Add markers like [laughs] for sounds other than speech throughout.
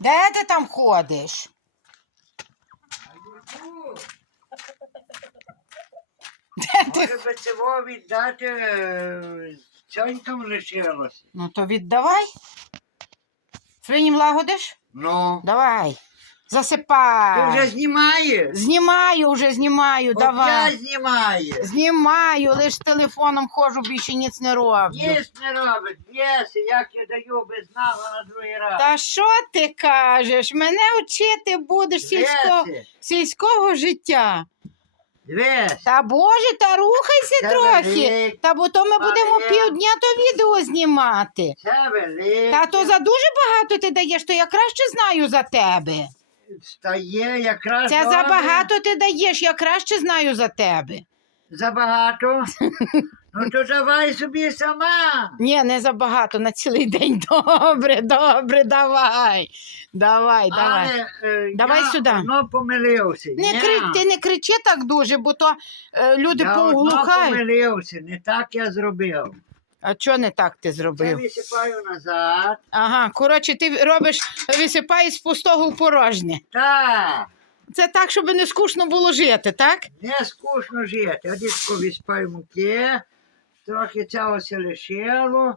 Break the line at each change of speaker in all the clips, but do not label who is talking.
Де ти там ходиш? Де ти?
Може би цього віддати е, лишилось.
Ну то віддавай. Свинім лагодиш?
Ну,
Давай.
Ти вже знімаєш?
Знімаю, вже знімаю, давай.
Опять знімаєш.
Знімаю, лиш телефоном ходжу, більше ніц не роблю.
Ніс не робить, єс, як я даю без нага на другий раз.
Та що ти кажеш? Мене вчити будеш сільського, сільського життя.
Дивись.
Та боже, та рухайся
Це
трохи.
велик,
Та бо то ми будемо півдня то відео знімати.
Це велике.
Та то за дуже багато ти даєш, то я краще знаю за тебе.
Стає якраз
Це забагато ти даєш, я краще знаю за тебе.
Забагато? [laughs] ну то давай собі сама.
Ні, не забагато на цілий день. [laughs] Добре, добре, давай. Давай, давай.
Але, е,
Давай
я
сюди.
одно помилився.
Не
Ня.
Ти не кричи так дуже, бо то е, люди
Я одно
поглухають.
помилився, не так я зробив.
А чого не так ти
Я
зробив?
висипаю назад.
Ага, коротше, ти робиш, висипаєш з пустого в порожнє.
Так,
Це так, щоб не скучно було жити, так?
не скучно жити. Я висипаю муки, трохи цього се лишило.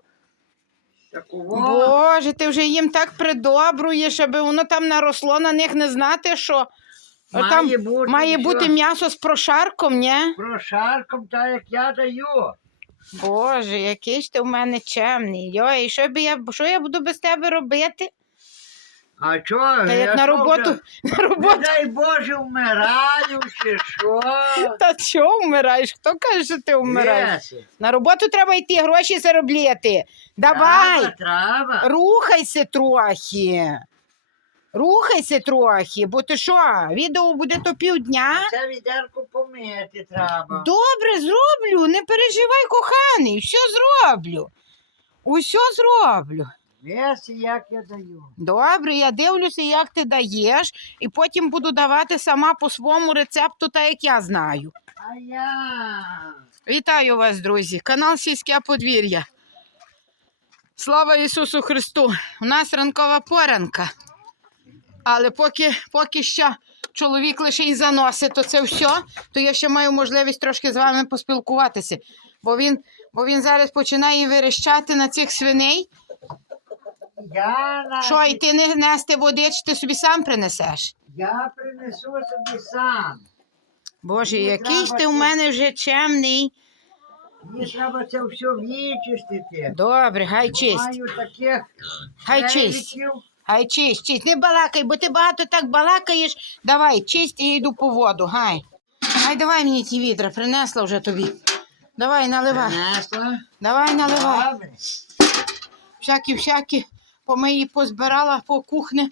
Такого.
Боже, ти вже їм так придобруєш, аби воно там наросло на них не знати, що
Має
там
бути
має бути м'ясо з прошарком, ні?
Прошарком, так як я даю.
Боже, який ж ти в мене чемний. Йой, що, би я, що я буду без тебе робити?
А чого?
Та як [laughs] на роботу, на
Не дай Боже, вмираю чи що?
Та що вмираєш? Хто каже, що ти вмираєш?
Лесі,
На роботу треба йти, гроші заробляти. Давай,
Треба, треба.
рухайся трохи. Рухайся трохи, бо ти що, відео буде то півдня.
Це відерку помити треба.
Добре, зроблю, не переживай, коханий, все зроблю. Усе зроблю.
Лесі, як я даю.
Добре, я дивлюся, як ти даєш, і потім буду давати сама по своєму рецепту, так як я знаю.
А я.
Вітаю вас, друзі! Канал Сільське подвір'я. Слава Ісусу Христу! У нас ранкова поранка. Але поки, поки що чоловік лише й заносить то це все, то я ще маю можливість трошки з вами поспілкуватися. Бо він, бо він зараз починає верещати на цих свиней.
Я.
Що, і ти не нести води, чи ти собі сам принесеш?
я принесу собі сам.
Боже,
Мені
який ж ти у мене вже чемний.
Мені треба це все вичистити.
Добре, гай чисть.
Маю таких
Хай чисть. Гай чисть, чисть, не балакай, бо ти багато так балакаєш. Давай, чисть і я йду по воду, гай. Гай, давай мені ті відра, принесла вже тобі. Давай, наливай.
Принесла.
Давай, наливай.
Добре.
Всякі, всякі помиї позбирала по кухні.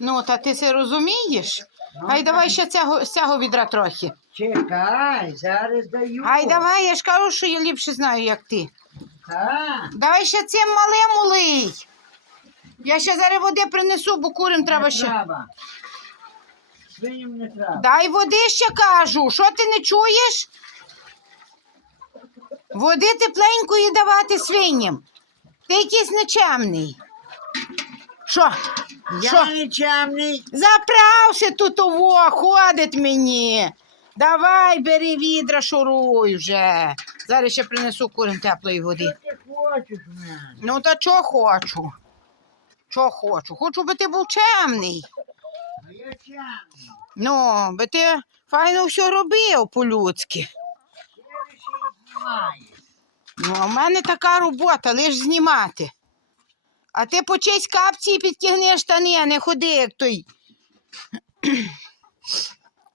Ну, та ти це розумієш?
Ну,
Гай, давай ще цього, з цього відра трохи.
Чекай, зараз даю.
Гай, давай, я ж кажу, що я ліпше знаю, як ти.
Так.
Давай ще цим малим улий. Я ще зараз води принесу, бо курям треба ще.
Треба. Свиням не треба.
Дай води ще кажу. Що ти не чуєш? Води тепленької давати свиням. Ти якийсь нечемний. Що?
Я
Що?
нічемний.
Заправся тут ово, ходить мені. Давай, бери відра, шуруй вже. Зараз ще принесу курям теплої
Що
води.
ти хочеш в мене?
Ну, та чого хочу? Чого хочу? Хочу, би ти був чемний.
А я чемний.
Ну, би ти файно все робив по-людськи.
Знімаю.
Ну, а в мене така робота, лиш знімати. А ти по честь капці і підтягни штани, а не ходи, як той.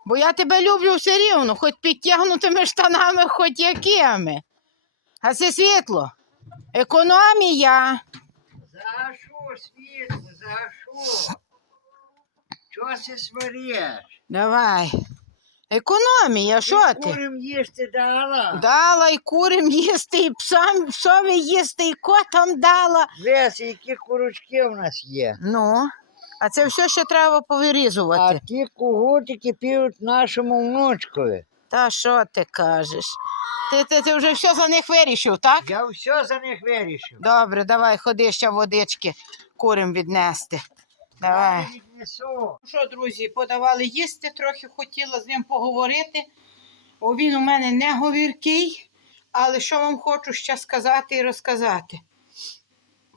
Бо я тебе люблю все рівно, хоч підтягнутими штанами, хоч якими. А це світло. Економія.
За що, світло, за що? Чого ти свариш?
Давай. Економія, що ти?
Курим їсти дала?
Дала і курям їсти, і псам псові їсти, і котам дала.
Лесі, які курочки в нас є.
Ну, а це все ще треба
А
повирізувати.
ті кугутики п'ють нашому внучкові.
Та що ти кажеш? Ти, ти, ти вже все за них вирішив, так?
Я все за них вирішив.
Добре, давай, ходи ще водички курим віднести. Давай.
Я віднесу.
Що, друзі, подавали їсти, трохи хотіла з ним поговорити. О, він у мене не говіркий, але що вам хочу ще сказати і розказати.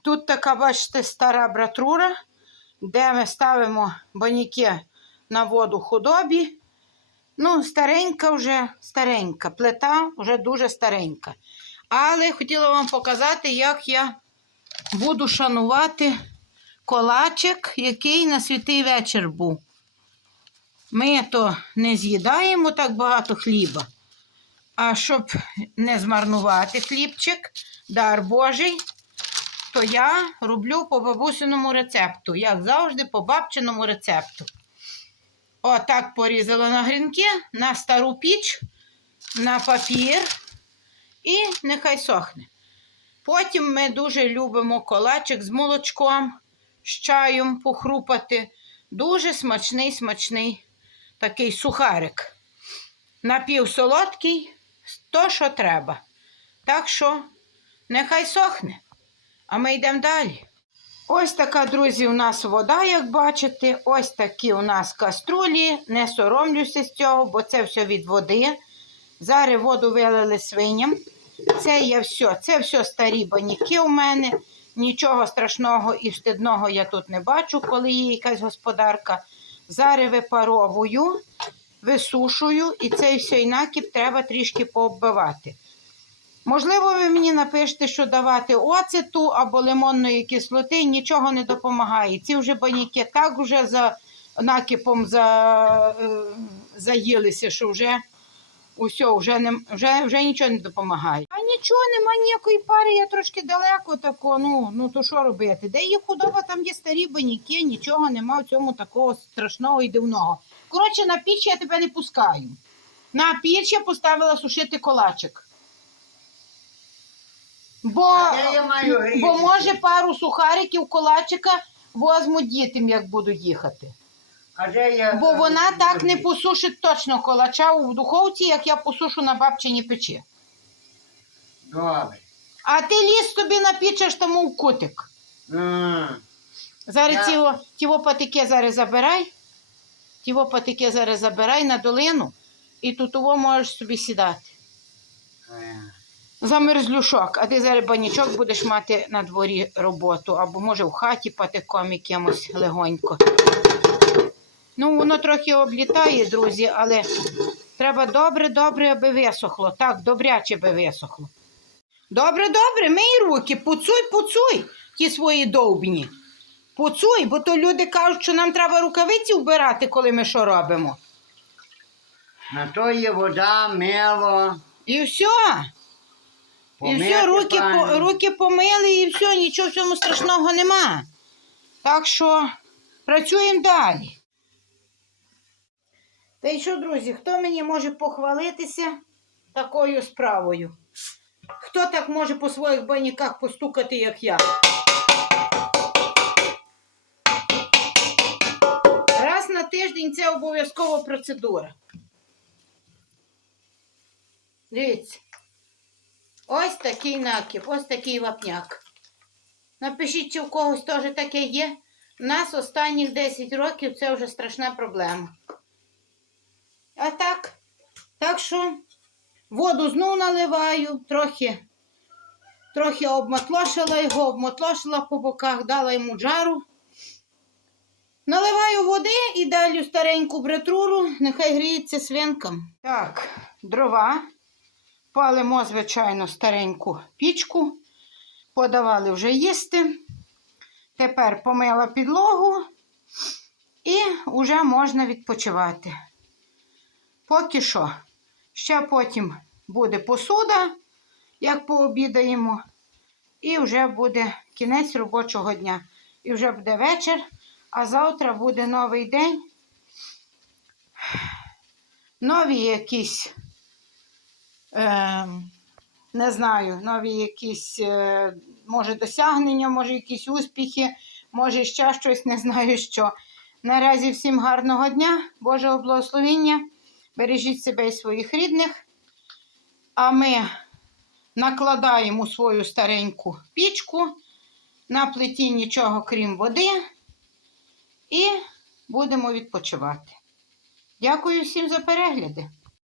Тут така, бачите, стара братрура, де ми ставимо баняки на воду худобі. Ну, старенька вже старенька, плита вже дуже старенька. Але хотіла вам показати, як я буду шанувати колачик, який на святий вечір був. Ми то не з'їдаємо так багато хліба. А щоб не змарнувати хлібчик, дар Божий, то я роблю по бабусиному рецепту, як завжди, по бабчиному рецепту. Отак порізала на грінки, на стару піч, на папір і нехай сохне. Потім ми дуже любимо колачик з молочком, з чаєм похрупати. Дуже смачний, смачний такий сухарик. Напівсолодкий, то, що треба. Так що нехай сохне. А ми йдемо далі. Ось така, друзі, у нас вода, як бачите. Ось такі у нас каструлі. Не соромлюся з цього, бо це все від води. Зараз воду вилили свиням. Це є все, це все старі баняки у мене. Нічого страшного і стидного я тут не бачу, коли є якась господарка. Зараз випаровую, висушую, і цей все накіп треба трішки пооббивати. Можливо, ви мені напишете, що давати оцету або лимонної кислоти нічого не допомагає. Ці вже баняки так вже за накипом за, е, заїлися, що вже усе, вже, не, вже, вже нічого не допомагає. А нічого, нема ніякої пари, я трошки далеко тако, ну, ну то що робити? Де є худоба, там є старі баняки, нічого нема в цьому такого страшного і дивного. Коротше, на піч я тебе не пускаю. На піч я поставила сушити колачик. Бо,
де я маю гріти?
бо може пару сухариків колачика возьму дітям, як буду їхати.
А де я...
Бо вона так не посушить точно колача у духовці, як я посушу на бабчині печі.
Добре.
А ти ліс собі напічеш тому в кутик.
М.
Зараз
Я-
ті, ті патики зараз забирай. Ті патики зараз забирай на долину, і тут того можеш собі сідати.
Е.
За мерзлюшок, а ти зараз банічок будеш мати на дворі роботу, або може в хаті патиком якимось легонько. Ну, воно трохи облітає, друзі, але треба добре-добре, аби висохло. Так, добряче би висохло. Добре, добре, мий руки, пуцуй, пуцуй ті свої довбні. Пуцуй, бо то люди кажуть, що нам треба рукавиці вбирати, коли ми що робимо.
На то є вода, мило.
І все. І все, руки, по, руки помили і все, нічого в цьому страшного нема. Так що працюємо далі. Та й що, друзі, хто мені може похвалитися такою справою? Хто так може по своїх баніках постукати, як я? Раз на тиждень це обов'язкова процедура. Дивіться. Ось такий накіп, ось такий вапняк. Напишіть, чи в когось теж таке є. У нас останніх 10 років це вже страшна проблема. А так, так що воду знов наливаю, трохи, трохи обматлошила його, обматлошила по боках, дала йому джару. Наливаю води і далі стареньку братруру, нехай гріється свинкам. Так, дрова. Палимо, звичайно, стареньку пічку, подавали вже їсти. Тепер помила підлогу і вже можна відпочивати. Поки що. Ще потім буде посуда, як пообідаємо, і вже буде кінець робочого дня. І вже буде вечір, а завтра буде новий день. Нові якісь Ем, не знаю, нові якісь, е, може, досягнення, може, якісь успіхи, може, ще щось, не знаю що. Наразі всім гарного дня, Божого благословіння. Бережіть себе і своїх рідних. А ми накладаємо свою стареньку пічку. На плиті нічого крім води. І будемо відпочивати. Дякую всім за перегляди.